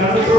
உலக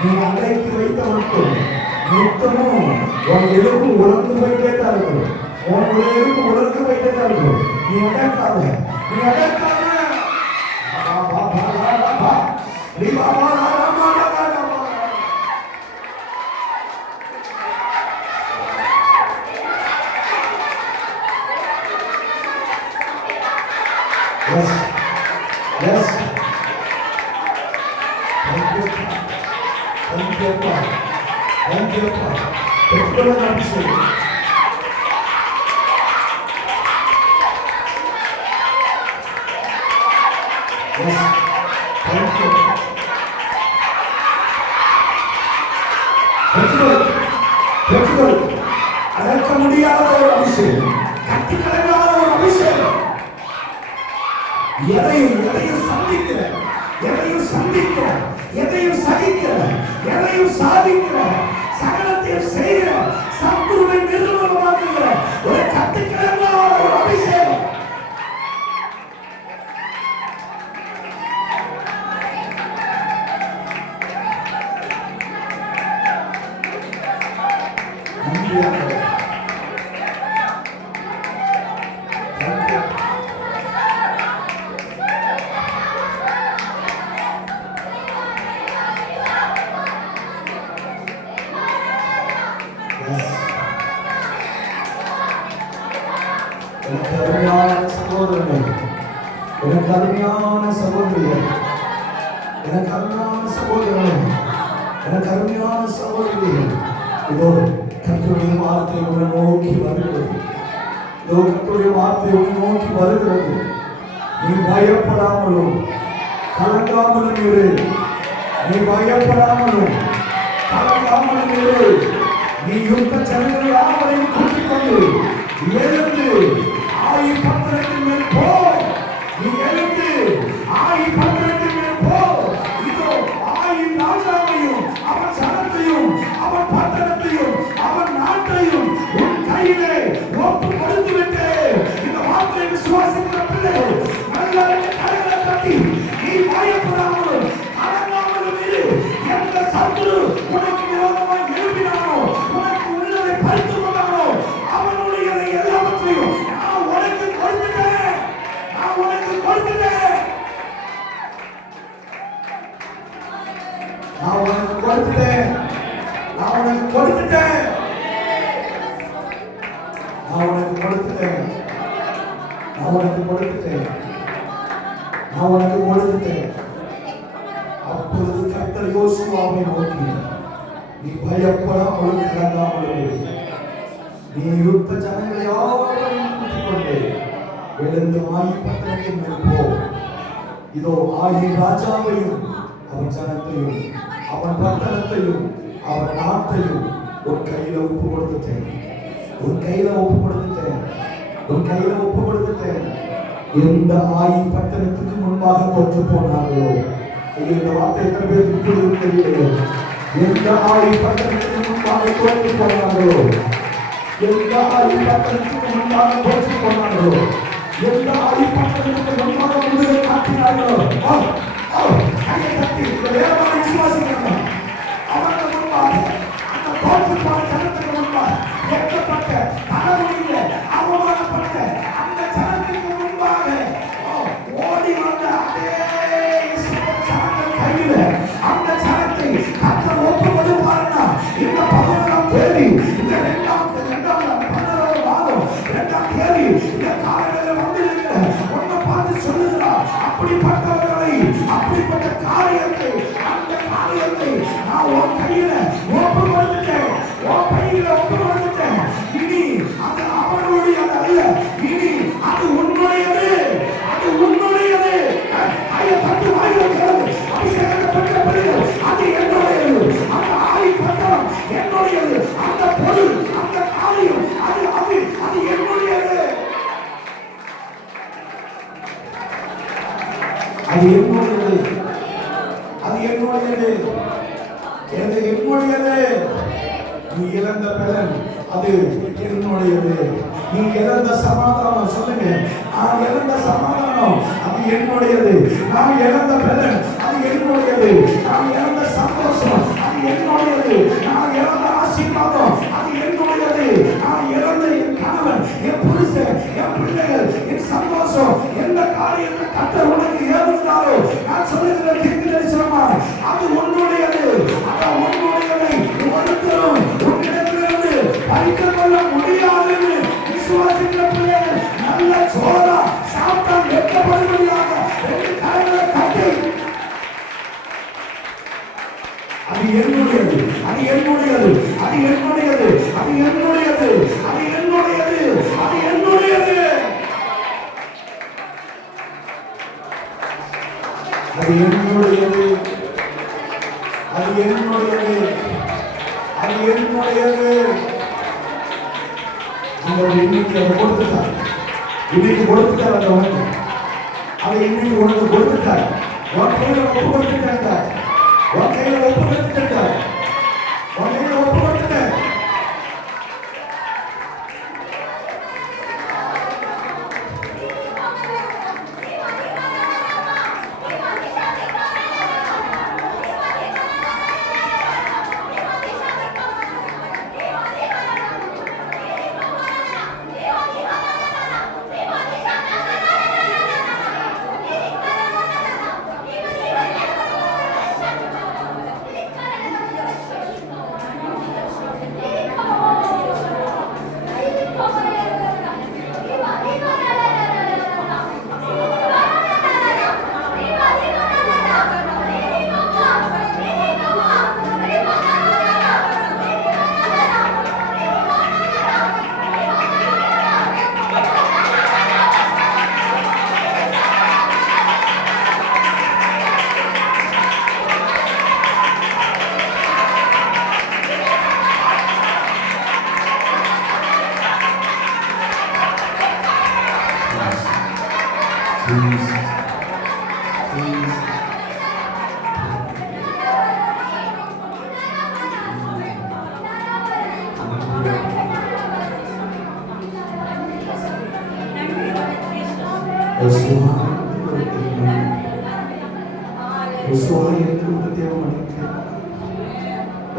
நீ அடக்கி வைத்த மட்டும் நித்தமும் உன் எலும்பு உலர்ந்து போயிட்டே தான் இருக்கும். உன்னுடைய எலும்பு உலர்ந்து போயிட்டே தான் இருக்கும். நீ அடக்காத, நீ அடக்காத. Yes, yes. Thank you, thank you, thank you. Betul kan sih? Yes, thank you. Betul, betul. Ada kemudian orang bisa, ketika ada orang bisa. எதையும் சந்திக்கிற, எதையும் சந்திக்கிற, எதையும் சகிக்கிற, எதையும் சாதிக்கிற, சகலத்தையும் செய்கிற, சத்துருவை நிர்மூலமாக்குகிற ஒரு கத்துக்கிழமை ஒரு அபிஷேகம். அருமையான சகோதரர்கள், எனக்கு அருமையான சகோதரிகள், எனக்கு அருமையான சகோதரர்கள், எனக்கு அருமையான சகோதரிகள், இதோ கர்த்தருடைய வார்த்தை உன்னை நோக்கி வருகிறது. இதோ கர்த்தருடைய வார்த்தை உன்னை நோக்கி வருகிறது. நீ பயப்படாமலும் கலங்காமலும் இரு. நீ பயப்படாமலும் கலங்காமலும் இரு. நீ யுத்த ஜனங்கள் யாவரையும் கூட்டிக் கொண்டு எழுந்து ஆயி பட்டணத்தின் மேல் போ. நீ எழுந்து ஆயி பட்டணத்தின் மேல் போ. இதோ ஆயி ராஜாவையும் அவன் சனத்தையும் அவன் பட்டணத்தையும் அவன் நாட்டையும் உன் கையிலே ஒப்பு கொடுத்து விட்டு. இந்த வார்த்தையை விசுவாசிக்கிற பிள்ளைகள் நல்ல கரங்களை தட்டி நீ பயப்படாமல் அடங்காமலும் இரு. எந்த சத்துரு உனக்கு விரோதமாய் எழுப்பினானோ, உனக்கு உள்ளதை பறித்து கொண்டானோ, அவனுடைய எல்லாவற்றையும் நான் உனக்கு கொடுத்துட்டேன், நான் உனக்கு கொடுத்துட்டேன், நான் உனக்கு கொடுத்துட்டேன், நான் உனக்கு கொடுத்துட்டேன், நான் உனக்கு கொடுத்துட்டேன், நான் உனக்கு கொடுத்துட்டேன், நான் உனக்கு கொடுத்துட்டேன். அப்பொழுது கர்த்தர் யோசுவாவை நோக்கி, நீ பயப்படாமலும் கலங்காமலும் இரு. நீ யுத்த ஜனங்களை யாவரையும் கூட்டிக் கொண்டு எழுந்து ஆயி பட்டணத்தின் மேல் போ. இதோ ஆயி ராஜாவையும் அவன் ஜனத்தையும் அவன் பட்டணத்தையும் அவன் நாட்டையும் உன் கையில ஒப்பு கொடுத்துட்டேன், உன் கையில ஒப்பு கொடுத்துட்டேன், உன் கையில ஒப்பு கொடுத்துட்டேன். எந்த ஆயி பட்டணத்துக்கு முன்பாக தோற்று போனார்களோ, இந்த வார்த்தை எத்தனை பேருக்கு தெரியலையோ, எந்த ஆயி பட்டணத்துக்கு முன்பாக தோற்று போனார்களோ, எந்த ஆயி பட்டணத்துக்கு முன்பாக தோற்று போனார்களோ, எந்த ஆயி பட்டணத்துக்கு முன்பாக முதுகை காட்டினார்களோ, கையை தட்டி வேறமான விசுவாசிக்கிறாங்க. அவர்கள் முன்பாக அந்த தோற்று போன ஜனத்துக்கு முன்பாக எட்டப்பட்ட தலைமுறையில அவமானப்பட்ட அந்த ஜனத்துக்கு முன்பாக ஓடி வந்த அதே ஜனங்கள் கையில அந்த ஜனத்தை கர்த்தர் ஒப்பு கொடுப்பாருன்னா இந்த 11ஆம் தேதி, இந்த 12ஆம் மாதம் 2ஆம் தேதி இந்த காலையில வந்திருக்கிற ஒன்ன பார்த்து சொல்லுகிறார், அப்படிப்பட்டவர்களை அப்படிப்பட்ட காரியத்தை அந்த காரியத்தை நான் உன் கையில ஒப்பு கொடுத்துட்டேன், உன் கையில ஒப்பு கொடுத்துட்டேன். இனி அது அவனுடைய அல்ல, இனி அது உன்னுடையது, அது உன்னுடையது. கையை தட்டு வாங்கிக்கிறது அபிஷேகப்பட்ட பிள்ளைகள், அது என்னுடையது. அந்த ஆயி பட்டணம் என்னுடையது, அந்த பொருள் அந்த காரியம் அது அது அது என்னுடையது, அது என்னுடையது, அது என்னுடையது, அது என்னுடையது. நீ இழந்த பலன் அது என்னுடையது. நீ இழந்த சமாதானம், சொல்லுங்க, நான் இழந்த சமாதானம் அது என்னுடையது. நான் இழந்த பலன் அது என்னுடையது. நான் இழந்த சந்தோஷம் அது என்னுடையது. நான் இழந்த ஆசீர்வாதம் அது என்னுடையது. நான் இழந்த என் கணவன், என் புருஷன், என் பிள்ளைகள், என் சந்தோஷம், எந்த காரியத்தை கர்த்தர் உனக்கு ஏவுகிறாரோ நான் சொல்லுகிற தீர்க்க தரிசனமா அது உன்னுடையது. அதான் உன்னுடையதை ஒருத்தரும் உன்னிடத்திலிருந்து பறித்துக் கொள்ள முடியாதுன்னு விசுவாசிக்கிற பிள்ளைகள் நல்ல சோறா சாப்பிட்டால் வெட்கப்படும்படியாக ரெண்டு கரங்களை கட்டி அது என்னுடையது, அது என்னுடையது, அது என்னுடையது, அது என்னுடையது, அது என்னுடையது, அது என்னுடையது, அது என்னுடையது, அது என்னுடையது, அது என்னுடையது. அந்த இன்னைக்கு அதை கொடுத்துட்டார், இன்னைக்கு கொடுத்துட்டார். அந்த உனக்கு அதை இன்னைக்கு உனக்கு கொடுத்துட்டார். உன் கையில ஒப்பு கொடுத்துட்டார், உன் கையில ஒப்பு கொடுத்துட்டார், உன் கையில ஒப்பு கொடுத்துட்டார்.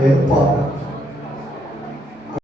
Yesus